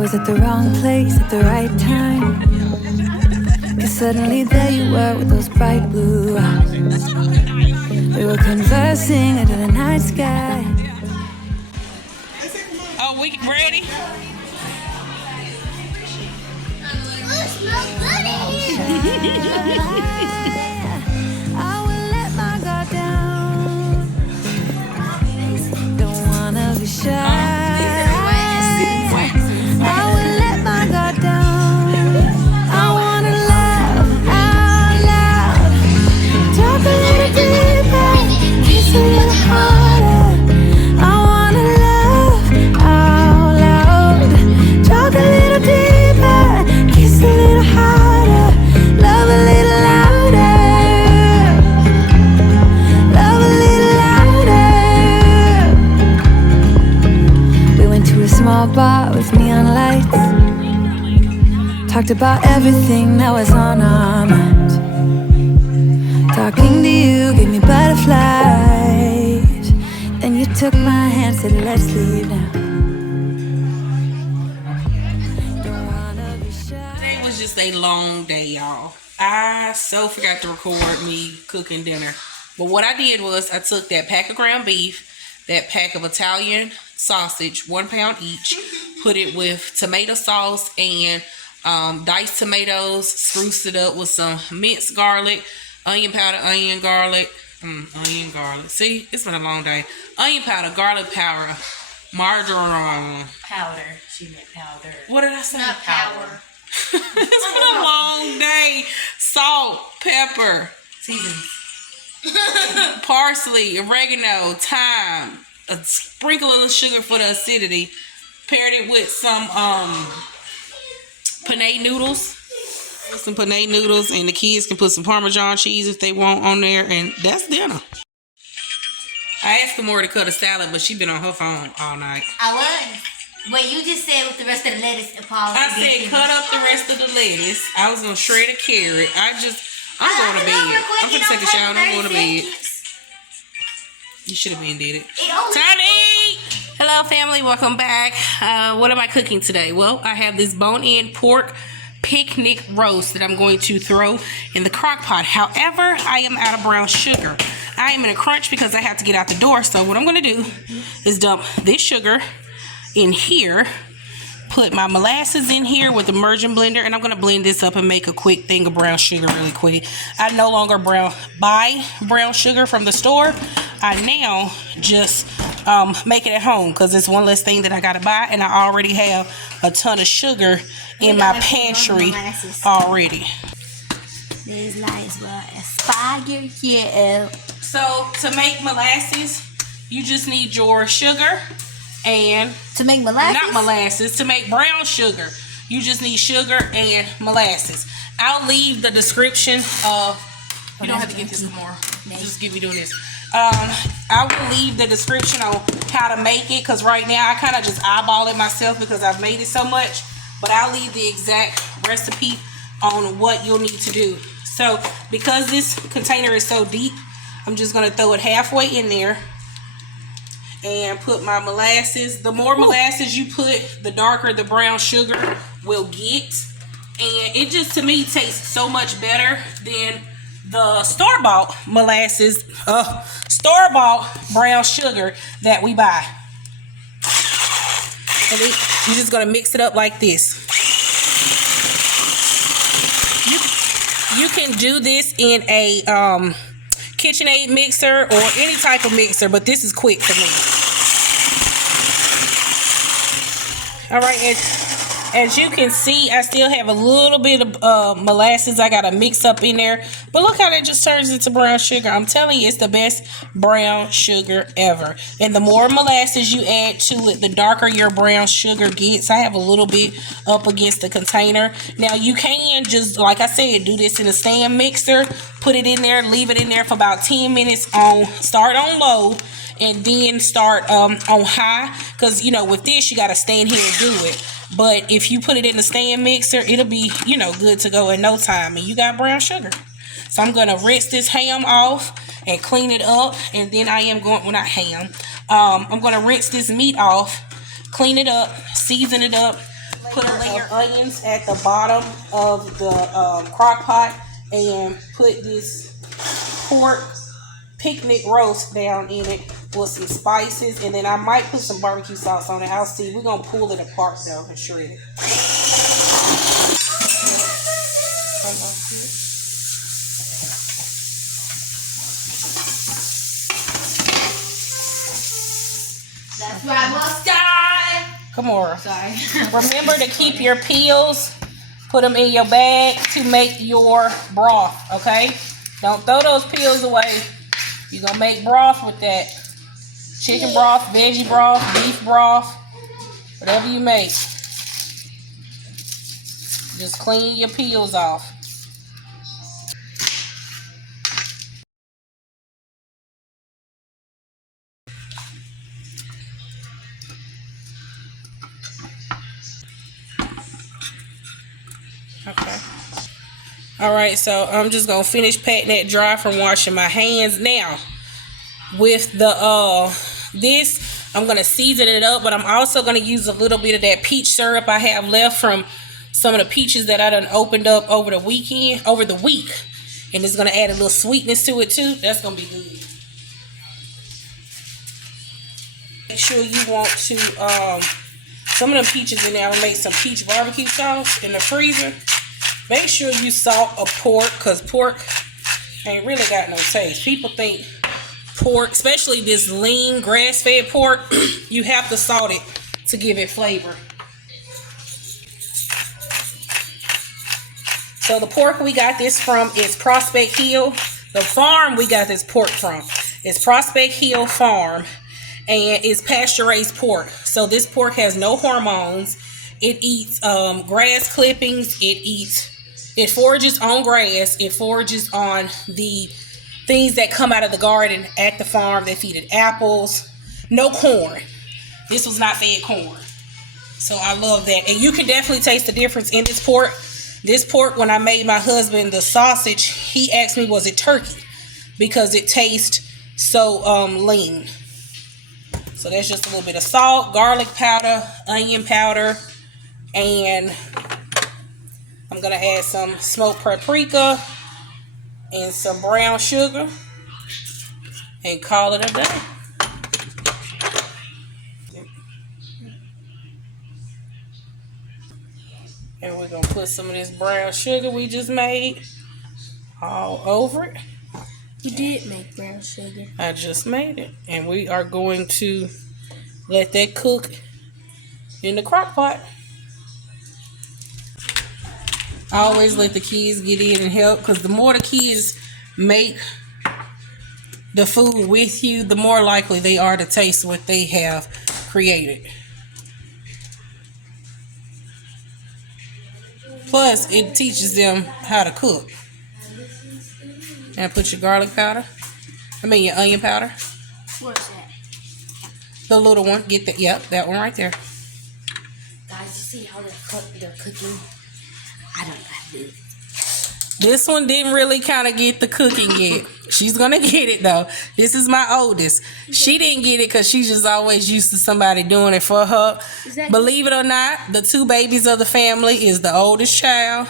was at the wrong place at the right time. Cause suddenly there you were with those bright blue eyes. We were conversing under the night sky. Oh, we ready? I will let my guard down. Don't wanna be shy. I will let my guard down. I wanna laugh out loud. Talk a little deeper, kiss a little harder. I wanna laugh out loud. Talk a little deeper, kiss a little harder. Love a little louder. Love a little louder. We went to a small bar with neon lights. Talked about everything that was on our mind. Talking to you gave me butterflies. Then you took my hand, said let's leave now. Don't wanna be shy. Today was just a long day, y'all. I so forgot to record me cooking dinner. But what I did was I took that pack of ground beef, that pack of Italian sausage, 1 pound each, put it with tomato sauce and diced tomatoes, spruced it up with some minced garlic, onion powder, onion garlic. See, it's been a long day. Onion powder, garlic powder, margarine. Powder. She meant powder. What did I say? Not power. It's been a long day. Salt, pepper, Seasons. parsley, oregano, thyme, a sprinkle of the sugar for the acidity. Paired it with some penne noodles. Some penne noodles, and the kids can put some Parmesan cheese if they want on there, and that's dinner. I asked Kamora to cut a salad, but she been on her phone all night. I was. But you just said with the rest of the lettuce and Paul. I said cut up the rest of the lettuce. I was gonna shred a carrot. I'm going to bed. I'm gonna take a shower and I'm going to bed. You should have been did it. Time to eat. Hello, family. Welcome back. What am I cooking today? Well, I have this bone-in pork picnic roast that I'm going to throw in the crock pot. However, I am out of brown sugar. I am in a crunch because I have to get out the door. So what I'm going to do is dump this sugar in here, put my molasses in here with the immersion blender, and I'm going to blend this up and make a quick thing of brown sugar really quick. I no longer buy brown sugar from the store. I now just make it at home because it's one less thing that I got to buy, and I already have a ton of sugar in my pantry already. There's nice spaghetti. Yeah. So to make molasses, you just need your sugar. And to make molasses? Not molasses, to make brown sugar. You just need sugar and molasses. I'll leave the description of, you don't have to get this more. Just give me doing this. I will leave the description on how to make it, because right now I kind of just eyeball it myself because I've made it so much. But I'll leave the exact recipe on what you'll need to do. So because this container is so deep, I'm just going to throw it halfway in there and put my molasses. The more molasses you put, the darker the brown sugar will get. And it just, to me, tastes so much better than the store-bought molasses, store-bought brown sugar that we buy. And you're just going to mix it up like this. You can do this in a KitchenAid mixer or any type of mixer, but this is quick for me. All right, as you can see, I still have a little bit of molasses I gotta mix up in there, but look how that just turns into brown sugar. I'm telling you, it's the best brown sugar ever. And the more molasses you add to it, the darker your brown sugar gets. I have a little bit up against the container. Now you can just, like I said, do this in a stand mixer, put it in there, leave it in there for about 10 minutes start on low, and then start on high, because you know with this you got to stand here and do it. But if you put it in the stand mixer, it'll be, you know, good to go in no time, and you got brown sugar. So I'm gonna rinse this ham off and clean it up, and then I am going, well, not ham, I'm gonna rinse this meat off, clean it up, season it up, put a layer of onions at the bottom of the crock pot and put this pork picnic roast down in it with some spices, and then I might put some barbecue sauce on it. I'll see. We're gonna pull it apart though and shred it. That's where I must die. Come on. Sorry. Remember to keep your peels. Put them in your bag to make your broth, okay? Don't throw those peels away. You're going to make broth with that. Chicken broth, veggie broth, beef broth, whatever you make. Just clean your peels off. Okay. All right, so I'm just gonna finish patting that dry from washing my hands. Now, with the this, I'm gonna season it up, but I'm also gonna use a little bit of that peach syrup I have left from some of the peaches that I done opened up over the week, and it's gonna add a little sweetness to it too. That's gonna be good. Make sure you want to some of the peaches in there. I'm gonna make some peach barbecue sauce in the freezer. Make sure you salt a pork, because pork ain't really got no taste. People think pork, especially this lean grass-fed pork, you have to salt it to give it flavor. So the pork we got this from is Prospect Hill. The farm we got this pork from is Prospect Hill Farm, and it's pasture-raised pork. So this pork has no hormones. It eats grass clippings. It forages on grass. It forages on the things that come out of the garden at the farm. They feed it apples. No corn. This was not fed corn. So I love that. And you can definitely taste the difference in this pork. This pork, when I made my husband the sausage, he asked me, was it turkey? Because it tastes so lean. So that's just a little bit of salt, garlic powder, onion powder, and I'm going to add some smoked paprika and some brown sugar and call it a day. And we're going to put some of this brown sugar we just made all over it. You did make brown sugar. I just made it. And we are going to let that cook in the crock pot. I always let the kids get in and help, because the more the kids make the food with you, the more likely they are to taste what they have created. Plus, it teaches them how to cook. And put your garlic powder. Your onion powder. Where's that? The little one. Get that. Yep, that one right there. Guys, you see how they're cooking? I don't know how to do it. This one didn't really kind of get the cooking yet. She's going to get it, though. This is my oldest. She didn't get it because she's just always used to somebody doing it for her. Believe it or not, the two babies of the family is the oldest child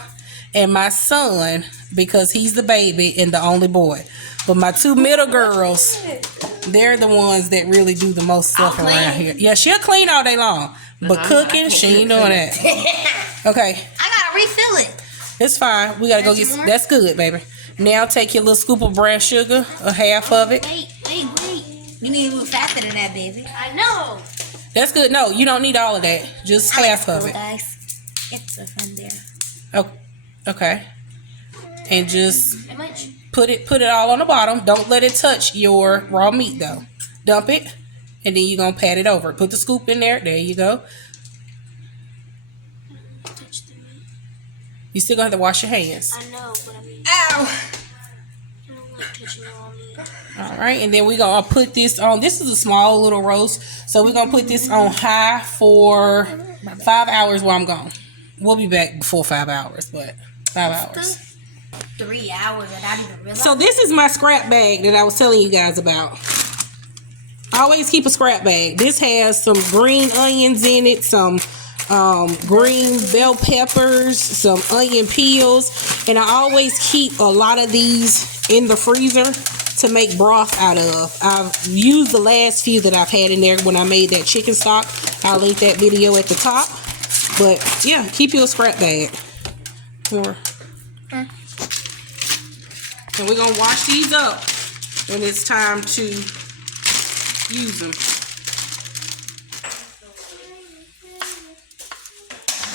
and my son, because he's the baby and the only boy. But my two middle girls, they're the ones that really do the most stuff around here. Yeah, she'll clean all day long. But cooking, she ain't doing that. Okay. I gotta refill it. It's fine. We gotta go get some. That's good, baby. Now take your little scoop of brown sugar, a half of it. Wait. You need a little faster than that, baby. I know. That's good. No, you don't need all of that. Just half of it. Guys. It's a fun there. Oh, okay. And just put it all on the bottom. Don't let it touch your raw meat though. Dump it, and then you're gonna pat it over. Put the scoop in there. There you go. You still gonna have to wash your hands. I know, but I mean, ow! I don't like touching raw meat. All right, and then we're gonna put this on. This is a small little roast, so we're gonna put this on high for 5 hours while I'm gone. We'll be back before 5 hours, but 5 hours. 3 hours, and I didn't even realize. So this is my scrap bag that I was telling you guys about. I always keep a scrap bag. This has some green onions in it, some green bell peppers, some onion peels, and I always keep a lot of these in the freezer to make broth out of. I've used the last few that I've had in there when I made that chicken stock. I'll link that video at the top. But yeah, keep your scrap bag. More. And we're gonna wash these up when it's time to use them.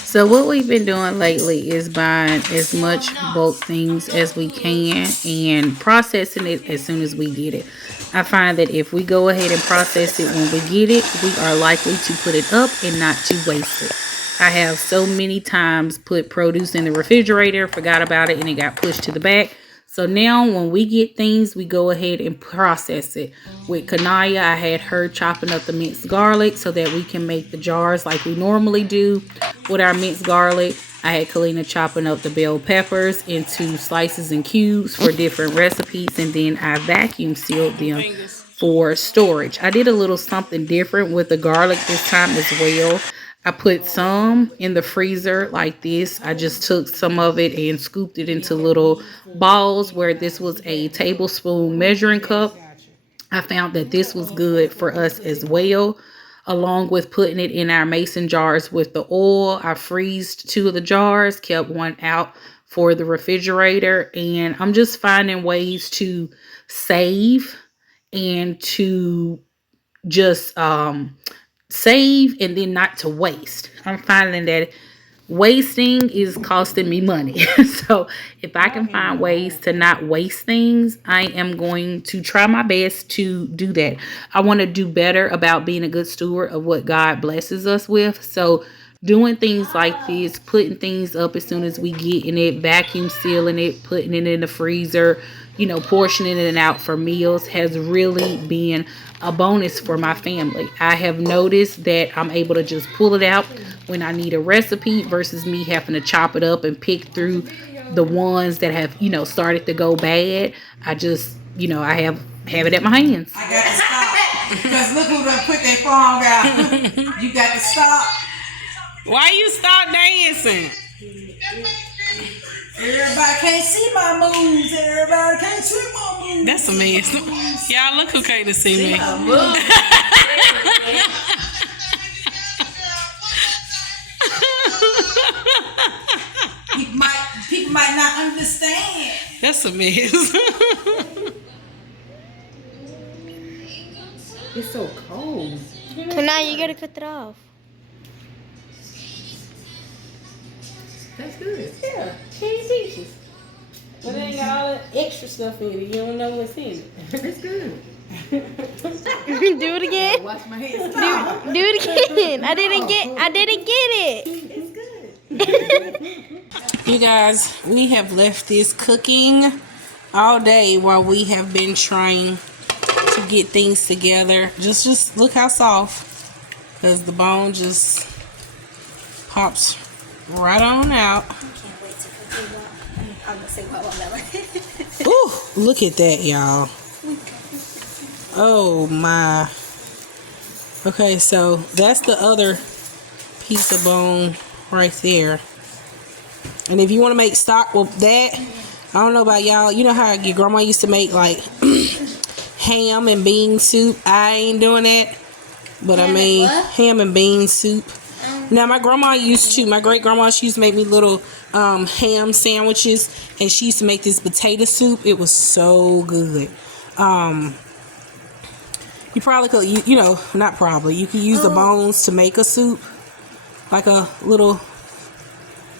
So what we've been doing lately is buying as much bulk things as we can and processing it as soon as we get it. I find that if we go ahead and process it when we get it, we are likely to put it up and not to waste it. I have so many times put produce in the refrigerator, forgot about it, and it got pushed to the back. So now when we get things, we go ahead and process it. With Kanaya, I had her chopping up the minced garlic so that we can make the jars like we normally do with our minced garlic. I had Kalina chopping up the bell peppers into slices and cubes for different recipes, and then I vacuum sealed them for storage. I did a little something different with the garlic this time as well. I put some in the freezer like this. I just took some of it and scooped it into little balls where this was a tablespoon measuring cup. I found that this was good for us as well, along with putting it in our mason jars with the oil. I freezed 2 of the jars, kept one out for the refrigerator, and I'm just finding ways to save and to just save and then not to waste. I'm finding that wasting is costing me money. So if I can find ways to not waste things, I am going to try my best to do that. I want to do better about being a good steward of what God blesses us with. So doing things like this, putting things up as soon as we get in it, vacuum sealing it, putting it in the freezer, you know, portioning it out for meals has really been a bonus for my family. I have noticed that I'm able to just pull it out when I need a recipe versus me having to chop it up and pick through the ones that have, you know, started to go bad. I just, you know, I have it at my hands. I got to stop because look who done put that phone down. You got to stop. Why you stop dancing? Everybody can't see my moves. Everybody can't see my moves. That's a mess. Y'all look who came to see me. People might not understand. That's a mess. It's so cold. So now you gotta cut it off. That's good. Yeah, candy peaches. But they ain't got all that extra stuff in it. You don't know what's in it. It's good. Do it again. Wash my hands. Do it again. I didn't get it. It's good. You guys, we have left this cooking all day while we have been trying to get things together. Just look how soft, because the bone just pops right on out. I'm gonna say watermelon. Ooh, look at that, y'all. Oh my. Okay, so that's the other piece of bone right there. And if you want to make stock with that, I don't know about y'all. You know how your grandma used to make like ham and bean soup? I ain't doing that. But I mean ham and bean soup. Now my grandma used to, my great grandma, she used to make me little ham sandwiches, and she used to make this potato soup. It was so good. You probably could, you know, not probably, you could use the bones to make a soup, like a little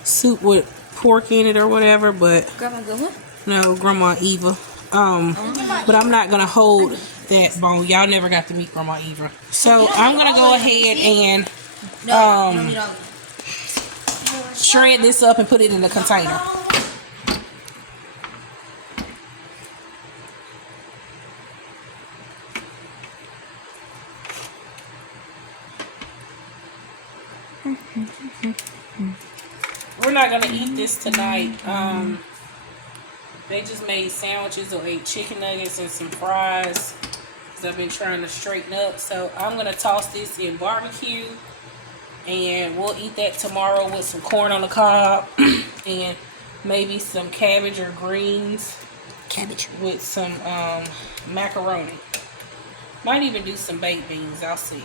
soup with pork in it or whatever, but Grandma Guma? no, Grandma Eva. But I'm not gonna hold that bone. Y'all never got to meet Grandma Eva. So I'm gonna go ahead and shred this up and put it in a container. We're not gonna eat this tonight. They just made sandwiches or ate chicken nuggets and some fries, because 'cause I've been trying to straighten up. So I'm gonna toss this in barbecue And we'll eat that tomorrow with some corn on the cob and maybe some cabbage or greens. Cabbage. With some macaroni. Might even do some baked beans. I'll see.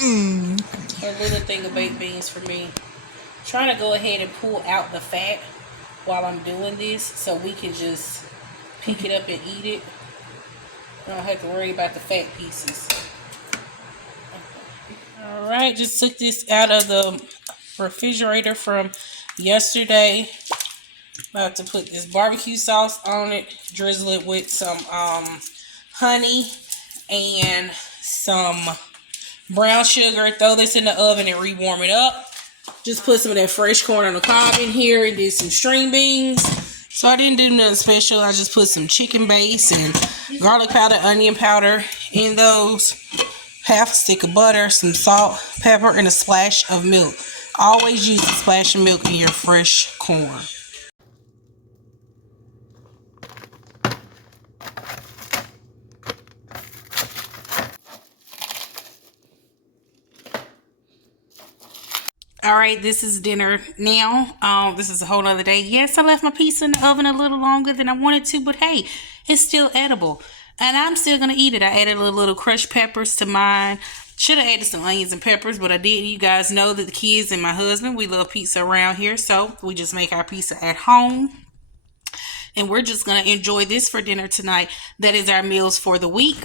A little thing of baked beans for me. Trying to go ahead and pull out the fat while I'm doing this so we can just pick it up and eat it. I don't have to worry about the fat pieces. Alright, just took this out of the refrigerator from yesterday. About to put this barbecue sauce on it, drizzle it with some honey and some brown sugar. Throw this in the oven and rewarm it up. Just put some of that fresh corn on the cob in here and did some string beans. So I didn't do nothing special. I just put some chicken base and garlic powder, onion powder in those. Half a stick of butter, some salt, pepper, and a splash of milk. Always use a splash of milk in your fresh corn. All right, this is dinner now. This is a whole other day. Yes, I left my pizza in the oven a little longer than I wanted to, but hey, it's still edible. And I'm still going to eat it. I added a little crushed peppers to mine. Should have added some onions and peppers, but I didn't. You guys know that the kids and my husband, we love pizza around here, so we just make our pizza at home. And we're just going to enjoy this for dinner tonight. That is our meals for the week.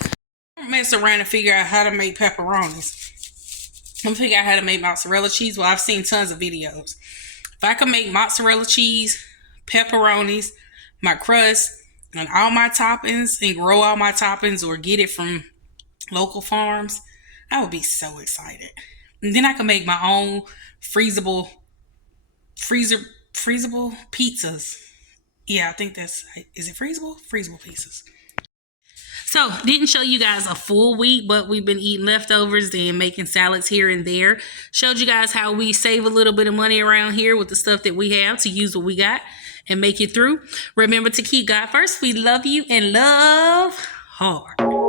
Don't mess around and figure out how to make pepperonis. I'm gonna figure out how to make mozzarella cheese. Well, I've seen tons of videos. If I can make mozzarella cheese, pepperonis, my crust, and all my toppings, and grow all my toppings or get it from local farms, I would be so excited. And then I can make my own freezable pizzas. Yeah, I think is it freezable? Freezable pizzas. So, didn't show you guys a full week, but we've been eating leftovers and making salads here and there. Showed you guys how we save a little bit of money around here with the stuff that we have to use what we got and make it through. Remember to keep God first. We love you and love hard.